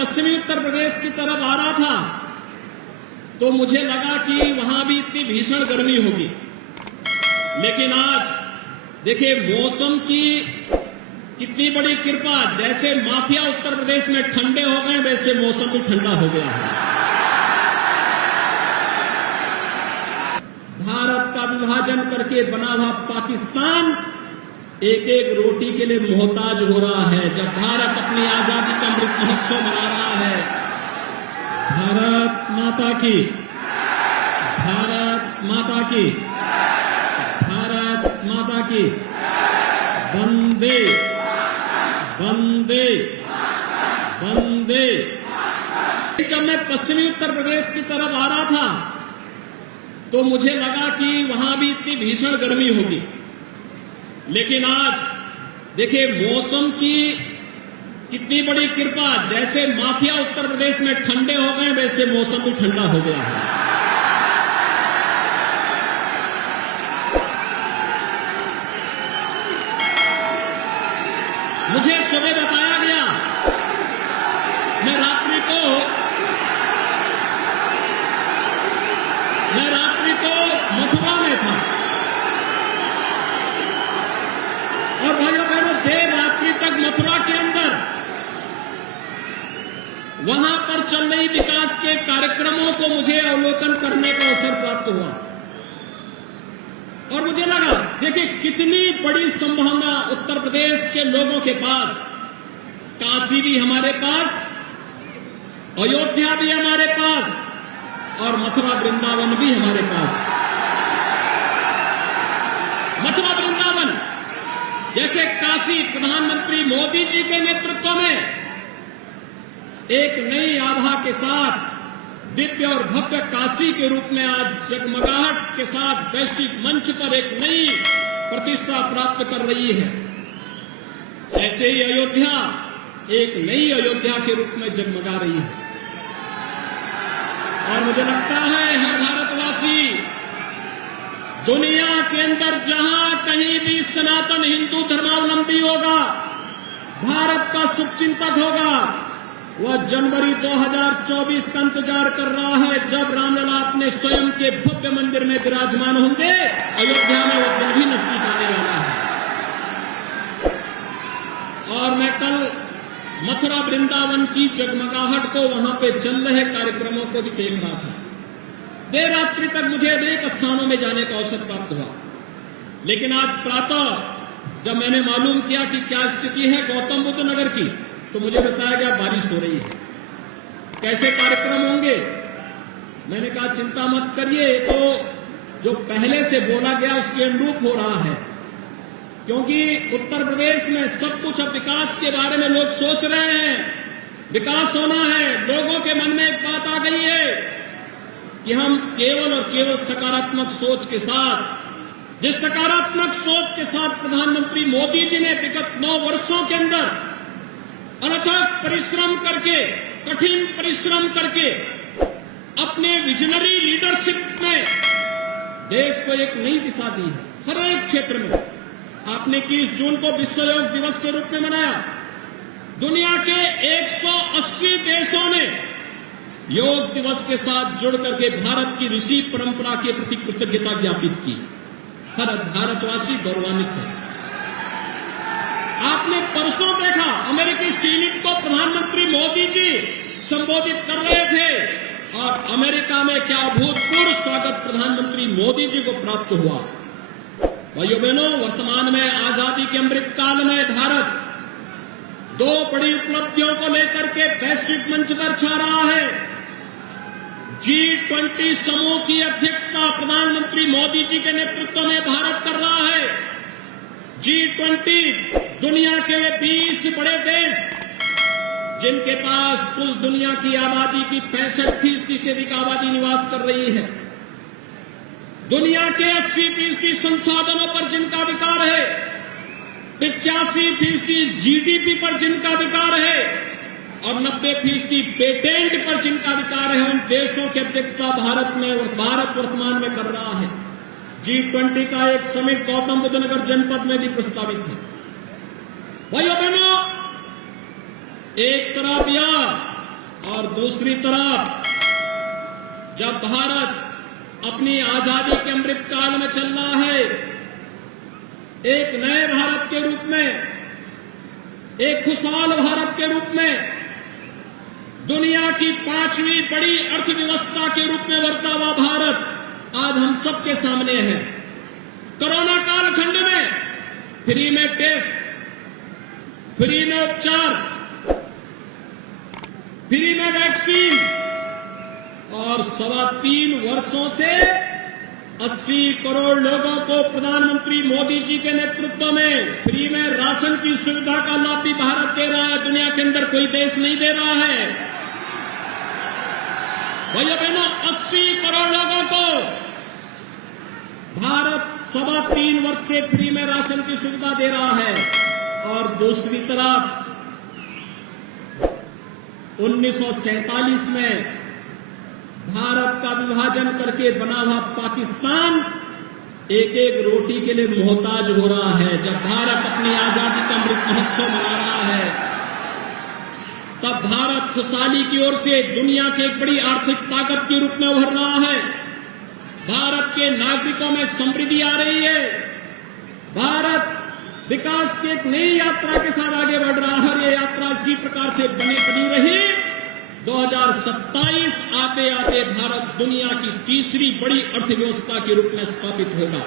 पश्चिमी उत्तर प्रदेश की तरफ आ रहा था तो मुझे लगा कि वहां भी इतनी भीषण गर्मी होगी, लेकिन आज देखिए मौसम की कितनी बड़ी कृपा। जैसे माफिया उत्तर प्रदेश में ठंडे हो गए, वैसे मौसम भी ठंडा हो गया है। भारत का विभाजन करके बना हुआ पाकिस्तान एक एक रोटी के लिए मोहताज हो रहा है, जब भारत अपनी आजादी का अमृत महोत्सव मना रहा है। भारत माता की, भारत माता की, भारत माता की, वंदे वंदे वंदे। जब मैं पश्चिमी उत्तर प्रदेश की तरफ आ रहा था तो मुझे लगा कि वहां भी इतनी भीषण गर्मी होगी, लेकिन आज देखिए मौसम की कितनी बड़ी कृपा। जैसे माफिया उत्तर प्रदेश में ठंडे हो गए, वैसे मौसम भी ठंडा हो गया है। मुझे सुबह बताया गया, मैं रात्रि को मथुरा में था, और भाइयों बहनों देर रात्रि तक मथुरा के अंदर वहां पर चल रही विकास के कार्यक्रमों को मुझे अवलोकन करने का अवसर प्राप्त हुआ, और मुझे लगा देखिए कितनी बड़ी संभावना उत्तर प्रदेश के लोगों के पास। काशी भी हमारे पास, अयोध्या भी हमारे पास, और मथुरा वृंदावन भी हमारे पास। मथुरा वृंदावन जैसे काशी प्रधानमंत्री मोदी जी के नेतृत्व में एक नई आभा के साथ दिव्य और भव्य काशी के रूप में आज जगमगाहट के साथ वैश्विक मंच पर एक नई प्रतिष्ठा प्राप्त कर रही है। ऐसे ही अयोध्या एक नई अयोध्या के रूप में जगमगा रही है, और मुझे लगता है हर भारतवासी दुनिया के अंदर जहां कहीं भी सनातन हिंदू धर्मावलंबी होगा, भारत का शुभचिंतक होगा, वह जनवरी 2024 का इंतजार कर रहा है, जब रामलला अपने स्वयं के भव्य मंदिर में विराजमान होंगे। अयोध्या में वो दिन भी नजदीक आने वाला है। और मैं कल मथुरा वृंदावन की जगमगाहट को, वहां पे चल रहे कार्यक्रमों को भी देख रहा था। देर रात्रि तक मुझे अनेक स्थानों में जाने का अवसर प्राप्त हुआ, लेकिन आज प्रातः जब मैंने मालूम किया कि क्या स्थिति है गौतम बुद्ध नगर की, तो मुझे बताया गया बारिश हो रही है। कैसे कार्यक्रम होंगे? मैंने कहा चिंता मत करिए, तो जो पहले से बोला गया उसके अनुरूप हो रहा है, क्योंकि उत्तर प्रदेश में सब कुछ अब विकास के बारे में लोग सोच रहे हैं, विकास होना है। लोगों के मन में एक बात आ गई है कि हम केवल और केवल सकारात्मक सोच के साथ, जिस सकारात्मक सोच के साथ प्रधानमंत्री मोदी जी ने विगत 9 वर्षों के अंदर अनथक परिश्रम करके, कठिन परिश्रम करके अपने विजनरी लीडरशिप में देश को एक नई दिशा दी है। हर एक क्षेत्र में आपने 21 जून को विश्व योग दिवस के रूप में मनाया। दुनिया के 180 देशों ने योग दिवस के साथ जुड़ करके भारत की ऋषि परंपरा के प्रति कृतज्ञता ज्ञापित की। हर भारतवासी गौरवान्वित है। आपने परसों देखा अमेरिकी सीनेट को प्रधानमंत्री मोदी जी संबोधित कर रहे थे, और अमेरिका में क्या अभूतपूर्व स्वागत प्रधानमंत्री मोदी जी को प्राप्त हुआ। भाइयों बहनों, वर्तमान में आजादी के अमृत काल में भारत 2 बड़ी उपलब्धियों को लेकर के वैश्विक मंच पर छा रहा है। G20 समूह की अध्यक्षता प्रधानमंत्री मोदी जी के नेतृत्व में भारत कर रहा है। G20 दुनिया के 20 बड़े देश, जिनके पास कुल दुनिया की आबादी की 65% से अधिक आबादी निवास कर रही है, दुनिया के 80% संसाधनों पर जिनका अधिकार है, 85% जीडीपी पर जिनका अधिकार है, और 90% पेटेंट पर जिनका अधिकार है, उन देशों की अध्यक्षता भारत वर्तमान में कर रहा है। G20 का एक समिट गौतम बुद्ध नगर जनपद में भी प्रस्तावित है। भाइयों बहनों, एक तरफ यह दूसरी तरफ जब भारत अपनी आजादी के अमृत काल में चल रहा है, एक नए भारत के रूप में, एक खुशहाल भारत के रूप में, दुनिया की 5वीं बड़ी अर्थव्यवस्था के रूप में बढ़ता हुआ भारत आज हम सबके सामने है। कोरोना कालखंड में फ्री में टेस्ट, फ्री में उपचार, फ्री में वैक्सीन और 3.25 वर्षों से 80 करोड़ लोगों को प्रधानमंत्री मोदी जी के नेतृत्व में फ्री में राशन की सुविधा का लाभ भी भारत दे रहा है। दुनिया के अंदर कोई देश नहीं दे रहा है। भैया बहनों, 80 करोड़ लोगों को भारत 3.25 वर्ष से फ्री में राशन की सुविधा दे रहा है। और दूसरी तरफ 1947 में भारत का विभाजन करके बना हुआ पाकिस्तान एक एक रोटी के लिए मोहताज हो रहा है। जब भारत अपनी आजादी का अमृत महोत्सव मना रहा है, तब भारत खुशहाली की ओर से दुनिया की एक बड़ी आर्थिक ताकत के रूप में उभर रहा है। भारत के नागरिकों में समृद्धि आ रही है। भारत विकास की एक नई यात्रा के साथ आगे बढ़ रहा है और ये यात्रा इसी प्रकार से बनी रही। 2027 आते आते भारत दुनिया की तीसरी बड़ी अर्थव्यवस्था के रूप में स्थापित होगा।